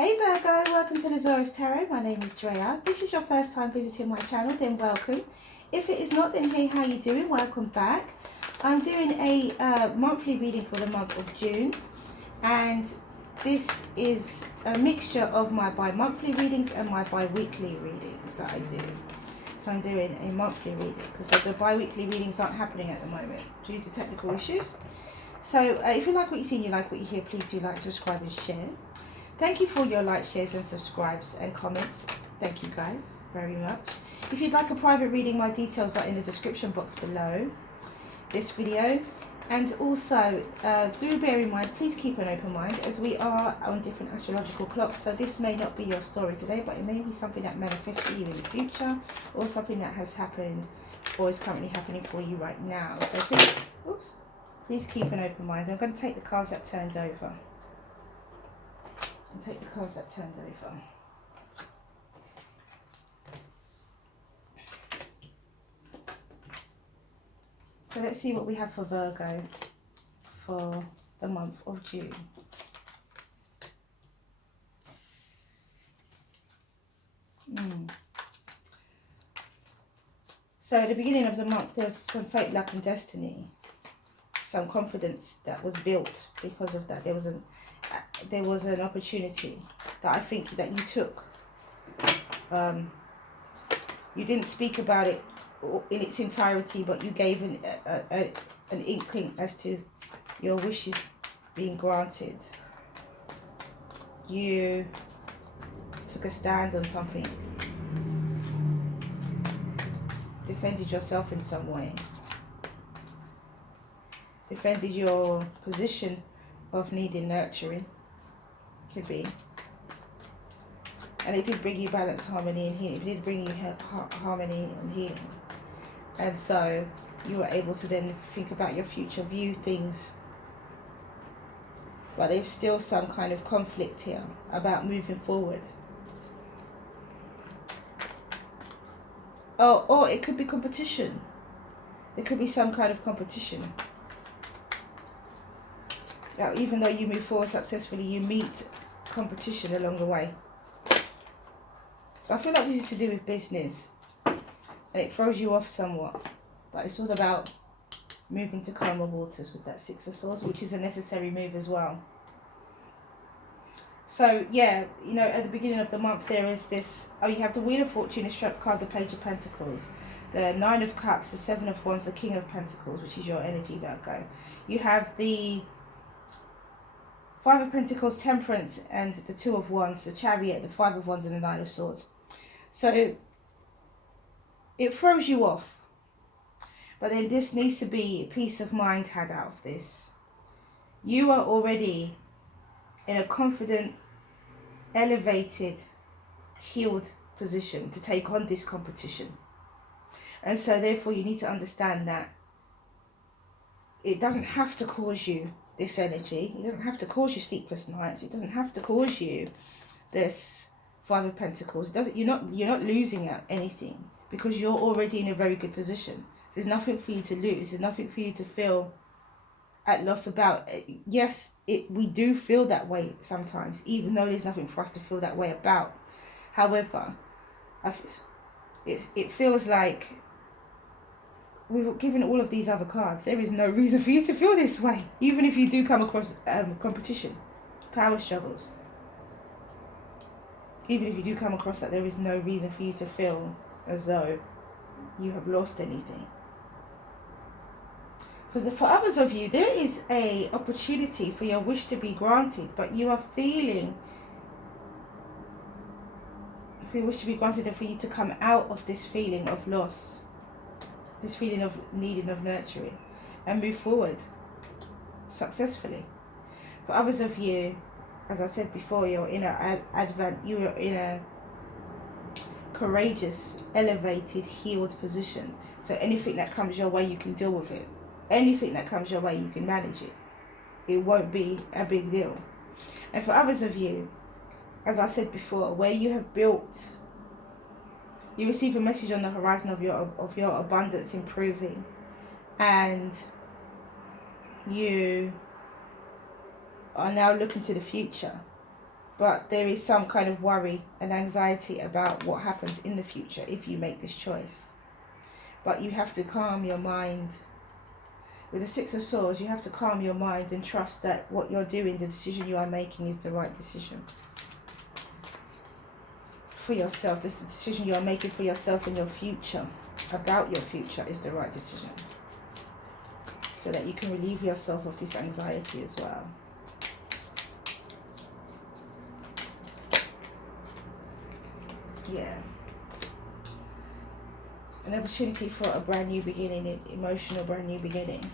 Hey Virgo, welcome to the Zarious Tarot. My name is Drea. If this is your first time visiting my channel, then welcome. If it is not, then hey, how you doing? Welcome back. I'm doing a monthly reading for the month of June, and this is a mixture of my bi-monthly readings and my bi-weekly readings that I do. So I'm doing a monthly reading because the bi-weekly readings aren't happening at the moment due to technical issues. So if you like what you see and you like what you hear, please do like, subscribe and share. Thank you for your likes, shares and subscribes and comments. Thank you guys very much. If you'd like a private reading, my details are in the description box below this video. And also, do bear in mind, please keep an open mind as we are on different astrological clocks. So this may not be your story today, but it may be something that manifests for you in the future or something that has happened or is currently happening for you right now. So please keep an open mind. I'm going to take the cards that turned over. And take the cards that turned over. So let's see what we have for Virgo for the month of June. So at the beginning of the month, there was some fate, luck and destiny. Some confidence that was built because of that. There was an opportunity that I think that you took. You didn't speak about it in its entirety, but you gave an inkling as to your wishes being granted. You took a stand on something, defended yourself in some way, defended your position of needing nurturing, could be. And it did bring you balance, harmony and healing. It did bring you harmony and healing. And so you were able to then think about your future, view things. But there's still some kind of conflict here about moving forward. Or it could be competition. It could be some kind of competition. Now, even though you move forward successfully, you meet competition along the way. So I feel like this is to do with business. And it throws you off somewhat. But it's all about moving to calmer waters with that Six of Swords, which is a necessary move as well. So, yeah, you know, at the beginning of the month, there is this... Oh, you have the Wheel of Fortune, a strap card, the Page of Pentacles, the Nine of Cups, the Seven of Wands, the King of Pentacles, which is your energy, Virgo. You have the Five of Pentacles, Temperance, and the Two of Wands, the Chariot, the Five of Wands, and the Nine of Swords. So it throws you off. But then this needs to be peace of mind had out of this. You are already in a confident, elevated, healed position to take on this competition. And so therefore you need to understand that it doesn't have to cause you this energy. It doesn't have to cause you sleepless nights. It doesn't have to cause you this Five of Pentacles. It doesn't. You're not losing at anything because you're already in a very good position. There's nothing for you to lose. There's nothing for you to feel at loss about. Yes, we do feel that way sometimes, even though there's nothing for us to feel that way about. However, it feels like we've given all of these other cards. There is no reason for you to feel this way, even if you do come across competition, power struggles. Even if you do come across that, there is no reason for you to feel as though you have lost anything. For others of you, there is an opportunity for your wish to be granted, but you are feeling, for your wish to be granted and for you to come out of this feeling of loss, this feeling of needing of nurturing, and move forward successfully. For others of you, as I said before, you're in a courageous, elevated, healed position. So anything that comes your way, you can deal with it. Anything that comes your way, you can manage it. It won't be a big deal. And for others of you, as I said before, where you have built, you receive a message on the horizon of your abundance improving, and you are now looking to the future. But there is some kind of worry and anxiety about what happens in the future if you make this choice. But you have to calm your mind. With the Six of Swords, you have to calm your mind and trust that what you're doing, the decision you are making, is the right decision for yourself. This is the decision you are making for yourself in your future, about your future, is the right decision. So that you can relieve yourself of this anxiety as well. Yeah. An opportunity for a brand new beginning, an emotional brand new beginning.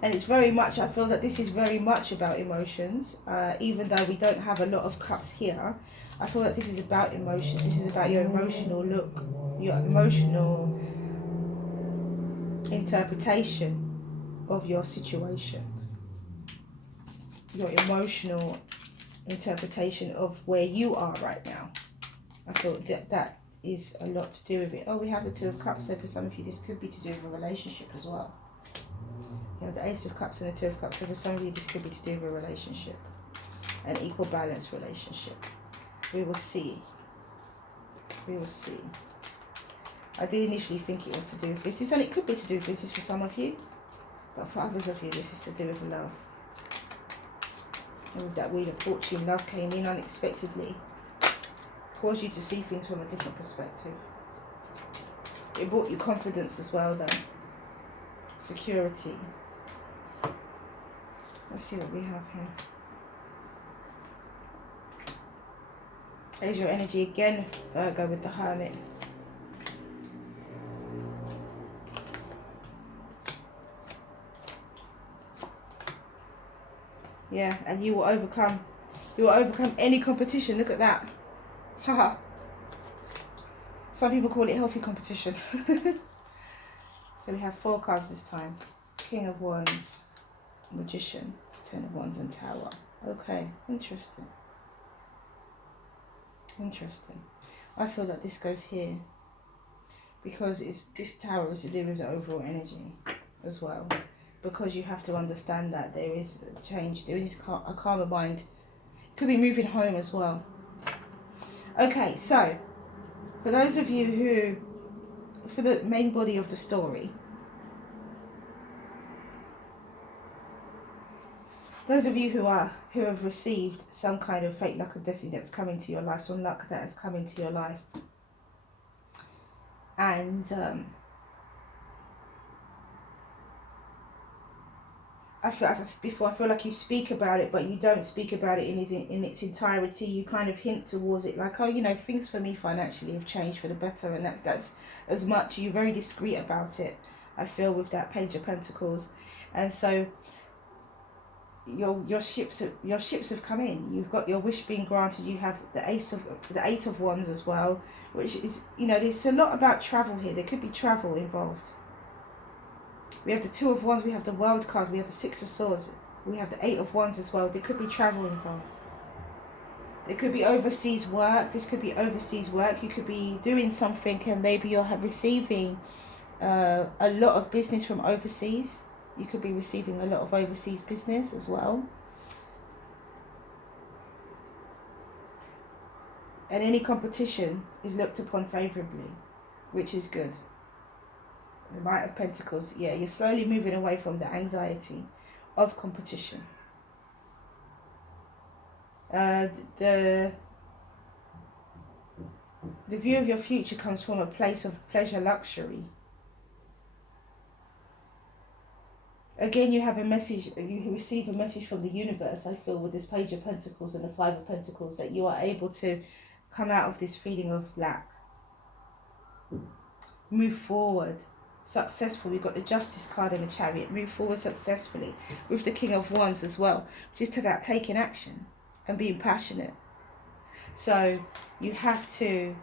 And it's very much, I feel that this is very much about emotions. Even though we don't have a lot of cups here, I feel that this is about emotions. This is about your emotional look, your emotional interpretation of your situation. Your emotional interpretation of where you are right now. I feel that that is a lot to do with it. Oh, we have the Two of Cups, so for some of you this could be to do with a relationship as well. You have the Ace of Cups and the Two of Cups, so for some of you this could be to do with a relationship, an equal balance relationship. We will see. We will see. I did initially think it was to do with business, and it could be to do with business for some of you, but for others of you this is to do with love. And with that Wheel of Fortune, love came in unexpectedly. Caused you to see things from a different perspective. It brought you confidence as well though. Security. Let's see what we have here. There's your energy again, Virgo, with the Hermit. Yeah, and you will overcome any competition. Look at that. Haha. Some people call it healthy competition. So we have 4 cards this time. King of Wands, Magician, Ten of Wands and Tower. Okay, interesting. Interesting. I feel that this goes here because this Tower is to do with the overall energy as well. Because you have to understand that there is a change, there is a calmer mind. Could be moving home as well. Okay, so for those of you who, for the main body of the story, those of you who have received some kind of fate, luck, or destiny that's come into your life, some luck that has come into your life, and I feel, as I said before, I feel like you speak about it, but you don't speak about it in its entirety. You kind of hint towards it, like, oh, you know, things for me financially have changed for the better, and that's as much. You're very discreet about it, I feel, with that Page of Pentacles, and so your ships have come in. You've got your wish being granted. You have the Eight of Wands as well, which is, you know, there's a lot about travel here. There could be travel involved. We have the Two of Wands, we have the World card, we have the Six of Swords, we have the Eight of Wands as well. There could be travel involved. There could be overseas work. This could be overseas work. You could be doing something and maybe you're receiving a lot of business from overseas. You could be receiving a lot of overseas business as well. And any competition is looked upon favourably, which is good. The Knight of Pentacles, yeah, you're slowly moving away from the anxiety of competition. The view of your future comes from a place of pleasure, luxury. Again, you have a message, you receive a message from the universe, I feel, with this Page of Pentacles and the Five of Pentacles, that you are able to come out of this feeling of lack. Move forward. Successful. We've got the Justice card and the Chariot. Move forward successfully. With the King of Wands as well. Just about taking action and being passionate. So you have to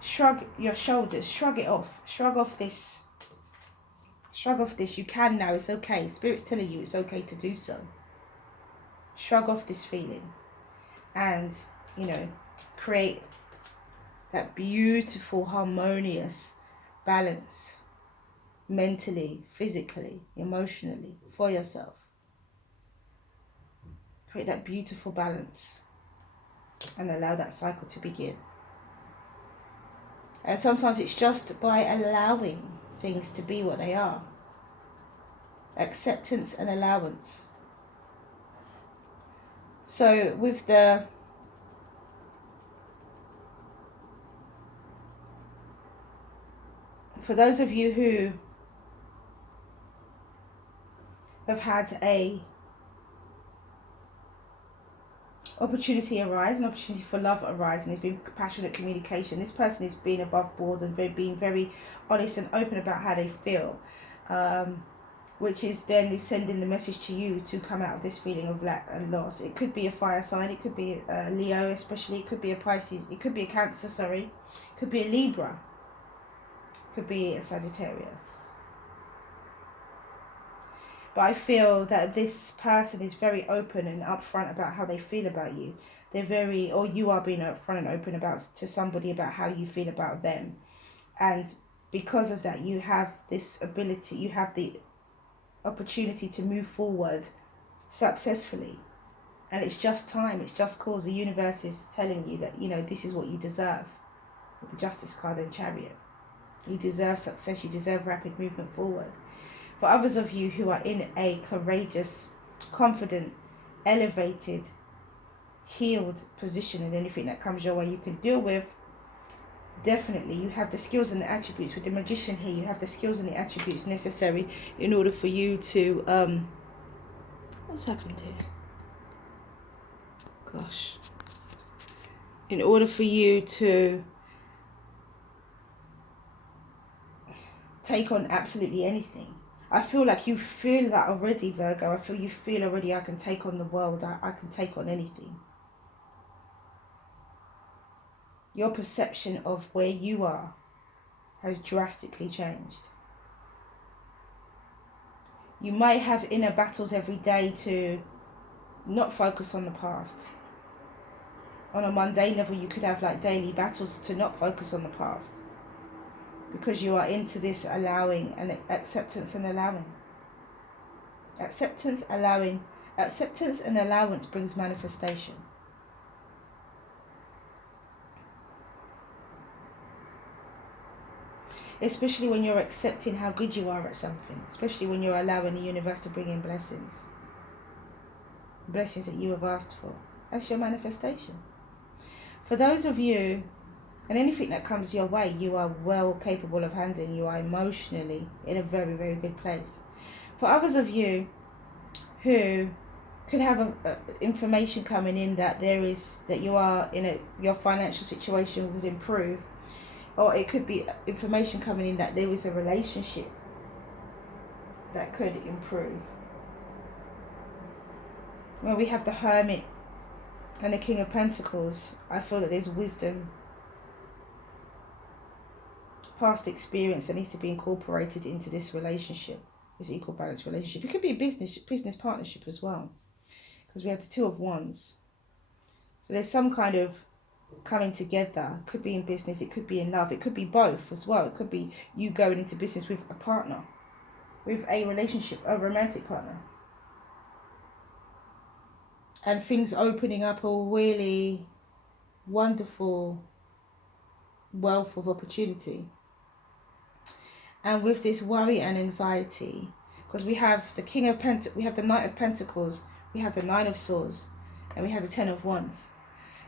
shrug your shoulders. Shrug it off. Shrug off this. Shrug off this. You can now. It's okay. Spirit's telling you it's okay to do so. Shrug off this feeling. And, you know, create that beautiful, harmonious balance, mentally, physically, emotionally, for yourself. Create that beautiful balance and allow that cycle to begin. And sometimes it's just by allowing things to be what they are. Acceptance and allowance. So with for those of you who have had a opportunity arise, an opportunity for love arise, and there's been passionate communication, this person is being above board and being very honest and open about how they feel, which is then sending the message to you to come out of this feeling of lack and loss. It could be a fire sign, it could be a Leo especially, it could be a Pisces, it could be a Cancer, sorry, it could be a Libra, it could be a Sagittarius. But I feel that this person is very open and upfront about how they feel about you. Or you are being upfront and open to somebody about how you feel about them. And because of that, you have this ability, you have the opportunity to move forward successfully. And it's just time, it's just cause. The universe is telling you that, this is what you deserve. With the Justice card and Chariot. You deserve success, you deserve rapid movement forward. For others of you who are in a courageous, confident, elevated, healed position, and anything that comes your way you can deal with, definitely you have the skills and the attributes. With the Magician here, you have the skills and the attributes necessary in order for you to... what's happened here? Gosh. In order for you to take on absolutely anything. I feel like you feel that already, Virgo. I feel you feel already, I can take on the world. I can take on anything. Your perception of where you are has drastically changed. You might have inner battles every day to not focus on the past. On a mundane level, you could have like daily battles to not focus on the past. Because you are into this allowing and acceptance and allowing. Acceptance and allowance brings manifestation. Especially when you're accepting how good you are at something. Especially when you're allowing the universe to bring in blessings. Blessings that you have asked for. That's your manifestation. For those of you, and anything that comes your way, you are well capable of handling. You are emotionally in a very, very good place. For others of you who could have information coming in that you are in your financial situation would improve, or it could be information coming in that there is a relationship that could improve. When we have the Hermit and the King of Pentacles, I feel that there's wisdom, past experience that needs to be incorporated into this relationship, this equal balance relationship. It could be a business partnership as well, because we have the Two of Wands. So there's some kind of coming together. It could be in business, it could be in love, it could be both as well. It could be you going into business with a partner, with a relationship, a romantic partner, and things opening up a really wonderful wealth of opportunity. And with this worry and anxiety, because we have the we have the Knight of Pentacles, we have the Nine of Swords, and we have the Ten of Wands.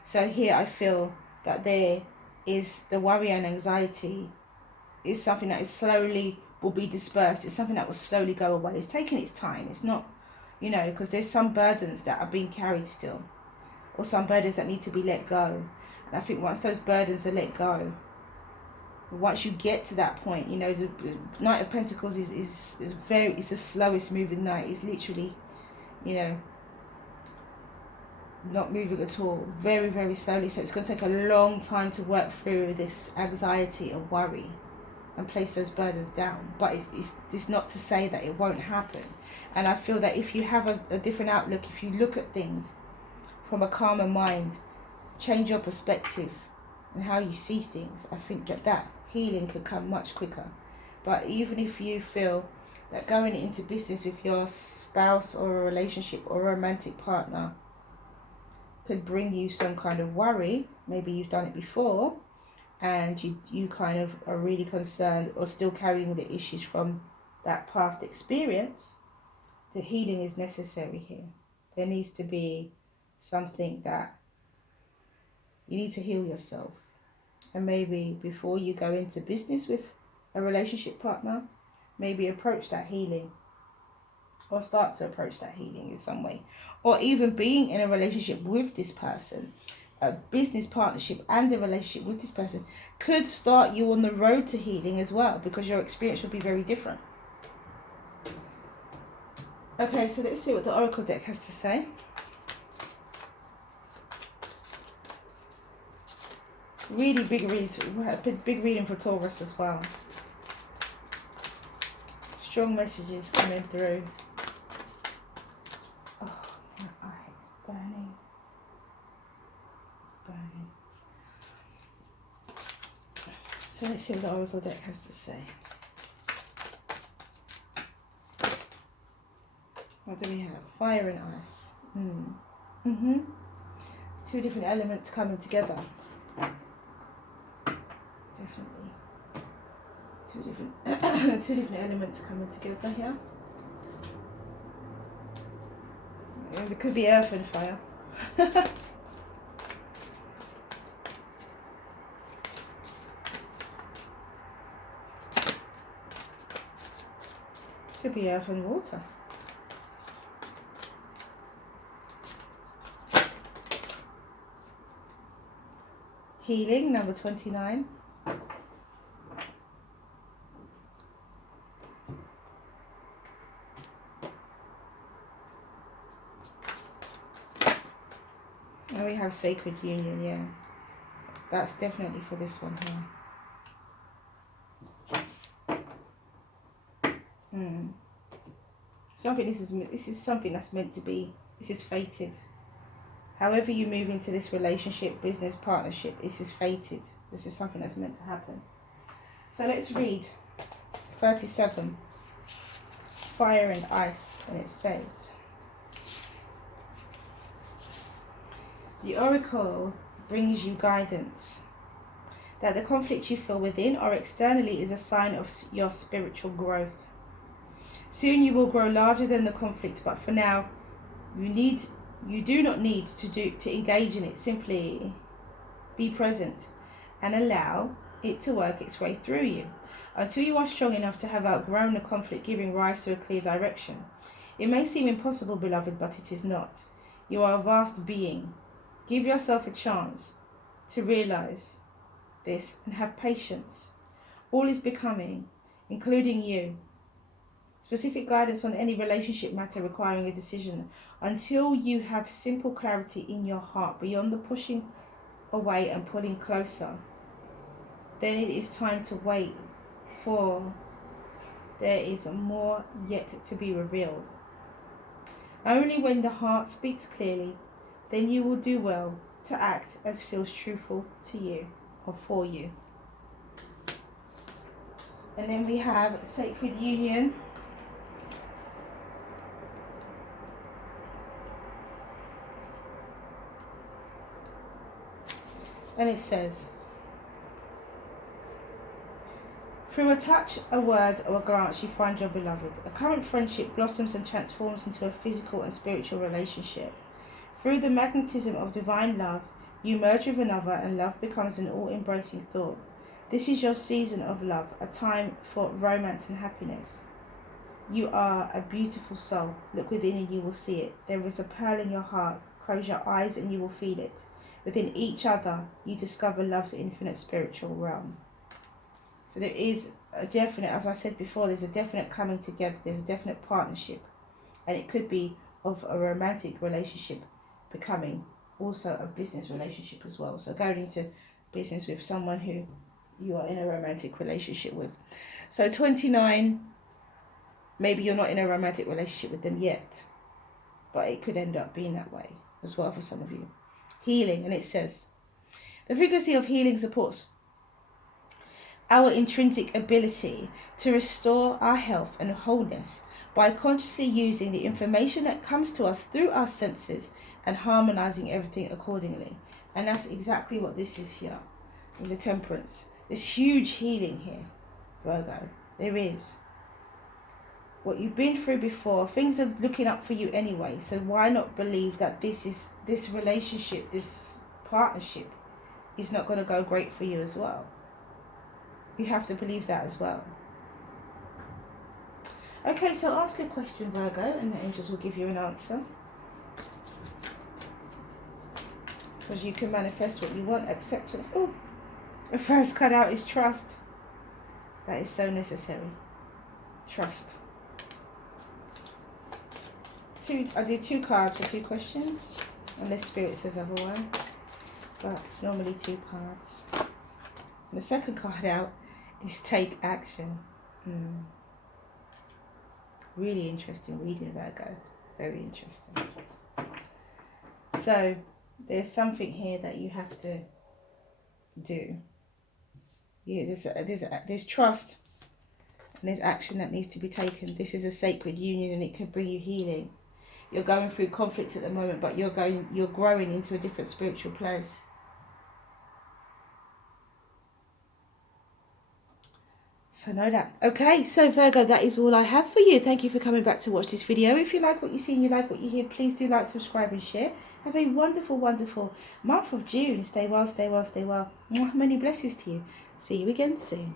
So here I feel that there is the worry and anxiety is something that is slowly will be dispersed. It's something that will slowly go away. It's taking its time. It's not, because there's some burdens that are being carried still, or some burdens that need to be let go. And I think once those burdens are let go, once you get to that point, the Knight of Pentacles is the slowest moving knight. It's literally, not moving at all, very, very slowly. So it's going to take a long time to work through this anxiety and worry and place those burdens down. But it's not to say that it won't happen. And I feel that if you have a different outlook, if you look at things from a calmer mind, change your perspective and how you see things, I think that healing could come much quicker. But even if you feel that going into business with your spouse or a relationship or a romantic partner could bring you some kind of worry. Maybe you've done it before and you kind of are really concerned or still carrying the issues from that past experience. The healing is necessary here. There needs to be something that you need to heal yourself. And maybe before you go into business with a relationship partner, maybe approach that healing, or start to approach that healing in some way. Or even being in a relationship with this person, a business partnership and a relationship with this person could start you on the road to healing as well, because your experience will be very different. Okay, so let's see what the Oracle deck has to say. Really big reading for Taurus as well. Strong messages coming through. Oh, my eye is burning. It's burning. So let's see what the Oracle deck has to say. What do we have? Fire and ice. Two different elements coming together. Definitely. Two different elements coming together here. And there could be earth and fire. Could be earth and water. Healing, number 29. And we have sacred union, yeah. That's definitely for this one here. This is something that's meant to be. This is fated. However you move into this relationship, business, partnership, this is fated. This is something that's meant to happen. So let's read 37. Fire and ice. And it says, the Oracle brings you guidance. That the conflict you feel within or externally is a sign of your spiritual growth. Soon you will grow larger than the conflict, but for now, you do not need to engage in it. Simply be present and allow it to work its way through you until you are strong enough to have outgrown the conflict, giving rise to a clear direction. It may seem impossible, beloved, but it is not. You are a vast being. Give yourself a chance to realize this and have patience. All is becoming, including you. Specific guidance on any relationship matter requiring a decision. Until you have simple clarity in your heart beyond the pushing away and pulling closer, then it is time to wait, for there is more yet to be revealed. Only when the heart speaks clearly, then you will do well to act as feels truthful to you or for you. And then we have sacred union. And it says, through a touch, a word, or a glance, you find your beloved. A current friendship blossoms and transforms into a physical and spiritual relationship. Through the magnetism of divine love, you merge with another and love becomes an all-embracing thought. This is your season of love, a time for romance and happiness. You are a beautiful soul. Look within and you will see it. There is a pearl in your heart. Close your eyes and you will feel it. Within each other, you discover love's infinite spiritual realm. So there is a definite, as I said before, there's a definite coming together. There's a definite partnership. And it could be of a romantic relationship becoming also a business relationship as well. So going into business with someone who you are in a romantic relationship with. So 29, maybe you're not in a romantic relationship with them yet, but it could end up being that way as well for some of you. Healing, and it says, the frequency of healing supports our intrinsic ability to restore our health and wholeness by consciously using the information that comes to us through our senses and harmonizing everything accordingly. And that's exactly what this is here with the Temperance. There's huge healing here, Virgo. There is. What you've been through before, things are looking up for you anyway. So why not believe that this relationship, this partnership is not going to go great for you as well? You have to believe that as well. Okay, so ask a question, Virgo, and the angels will give you an answer. Because you can manifest what you want. Acceptance. Oh, the first card out is trust. That is so necessary. Trust. I do 2 cards for 2 questions, unless Spirit says otherwise. But it's normally 2 cards. And the second card out is take action. Really interesting reading, Virgo. Very interesting. So there's something here that you have to do. Yeah, there's trust and there's action that needs to be taken. This is a sacred union and it can bring you healing. You're going through conflict at the moment, but you're growing into a different spiritual place. So know that. Okay, so Virgo, that is all I have for you. Thank you for coming back to watch this video. If you like what you see and you like what you hear, please do like, subscribe and share. Have a wonderful, wonderful month of June. Stay well, stay well, stay well. Many blessings to you. See you again soon.